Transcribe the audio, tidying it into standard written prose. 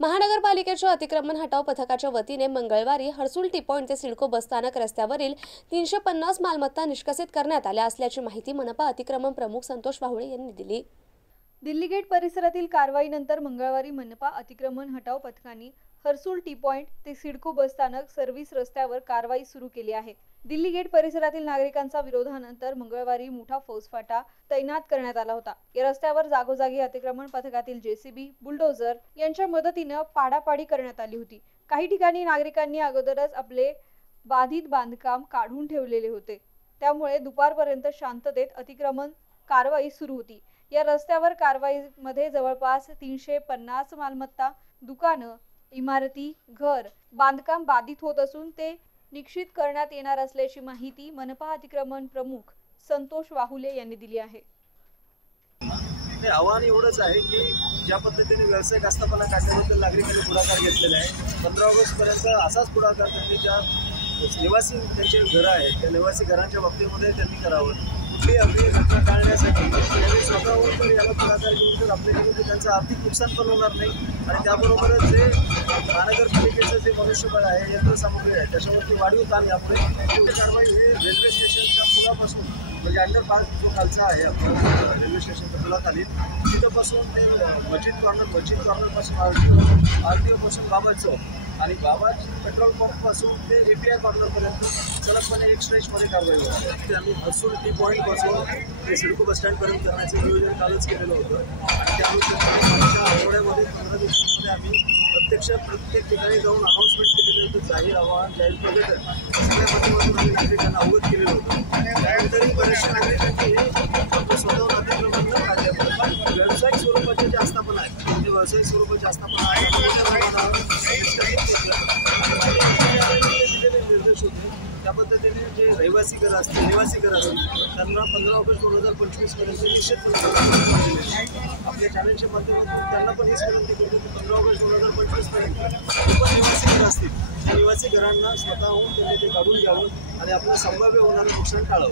महानगरपालिकेच्या अतिक्रमण हटाव पथकाच्या वतीने मंगळवारी हर्सुल टी पॉइंट ते सिडको बसस्थानक रस्त्यावरील 350 मालमत्ता निष्कासित करण्यात आल्या असल्याची माहिती मनपा अतिक्रमण प्रमुख संतोष वाहुळे यांनी दिली। दिल्ली गेट परिसरातील कारवाईनंतर मंगळवारी मनपा अतिक्रमण हटाव पथकाने हर्सुल टी पॉइंट ते सिडको बसस्थानक सर्व्हिस रस्त्यावर कारवाई सुरू केली आहे। दिल्ली गेट परिसरातील नागरिकांचा विरोधानंतर मंगळवारी मोठा फौजफाटा तैनात करण्यात आला होता। या रस्त्यावर जागोजागी अतिक्रमण पथकातील जेसीबी, बुलडोझर यांच्या मदतीने पाडापाडी करण्यात आली होती। काही ठिकाणी नागरिकांनी अगोदरच आपले बाधित बांधकाम काढून ठेवलेले होते, त्यामुळे दुपारपर्यंत शांततेत अतिक्रमण कारवाई सुरू होती। या रस्त्यावर कारवाईमध्ये जवळपास 350 मालमत्ता, दुकानं, इमारती, घर बांधकाम बाधित होत असून ते निश्चित करण्यात येणार असल्याची माहिती मनपा अतिक्रमण प्रमुख संतोष वाहुले यांनी दिली आहे। आव्हान एवढंच आहे की ज्या पद्धतीने व्यावसायिक आस्थापना काढण्याबद्दल नागरिकांनी पुढाकार घेतलेला आहे, 15 ऑगस्ट पर्यंत असाच पुढाकार त्यांनी ज्या निवासी त्यांचे घरं आहेत त्या निवासी घरांच्या बाबतीमध्ये त्यांनी करावं। कुठली आपली घटना टाळण्यासाठी त्यांनी स्वतःहून तर याला पुढाकार घेऊन तर आपल्याकडे त्यांचं आर्थिक नुकसान पण होणार नाही आणि त्याबरोबरच जे महानगरपालिकेचं जे मनुष्यबळ आहे, यंत्रसामुग्री आहे, त्याच्यावरती वाढीव ताण यापुढे कारवाई हे रेल्वे स्टेशनच्या पुलापासून म्हणजे अंडरपास जो खालचा आहे आपला रेल्वे स्टेशनच्या पुलाखाली तिथंपासून ते मस्जिद कॉर्नरपासून RTO पासून बाबा चौक आणि बाबा पेट्रोल पंपपासून ते API कॉर्नरपर्यंत सलगपणे एक स्ट्रेचमध्ये कारवाई होती। आम्ही हर्सुल टी पॉईंटपासून ते सिडको बसस्टँडपर्यंत करण्याचं नियोजन कालच केलेलं होतं आणि त्यानुसार मागच्या आठवड्यामध्ये 15 दिवसांमध्ये आम्ही प्रत्येक ठिकाणी जाऊन अनाउन्समेंट केलेलं होतं, जाहीर आवाहन, जाहीर प्रकटन सगळ्या माध्यमातून आम्ही नागरिकांना अवगत केलेलं होतं। त्यानंतरही बऱ्याचशा नागरिकांची हे स्वतःहून अतिक्रमण न काढल्यामुळे पण व्यावसायिक स्वरूपाचे जे आस्थापना आहे ते व्यावसायिक स्वरूपाची आस्थापना आहे निर्देश होते। त्या पद्धतीने जे रहिवासी घर असतील, निवासी घर असतील त्यांना 15 ऑगस्ट 2025 पर्यंत निश्चित आपल्या चॅनलच्या माध्यमातून त्यांना पण हीच विनंती करतो की 15 ऑगस्ट 2025 पर्यंत निवासी घर असतील त्या निवासी घरांना स्वतःहून त्यांनी ते काढून घ्यावं आणि आपलं संभाव्य होणारं नुकसान टाळावं।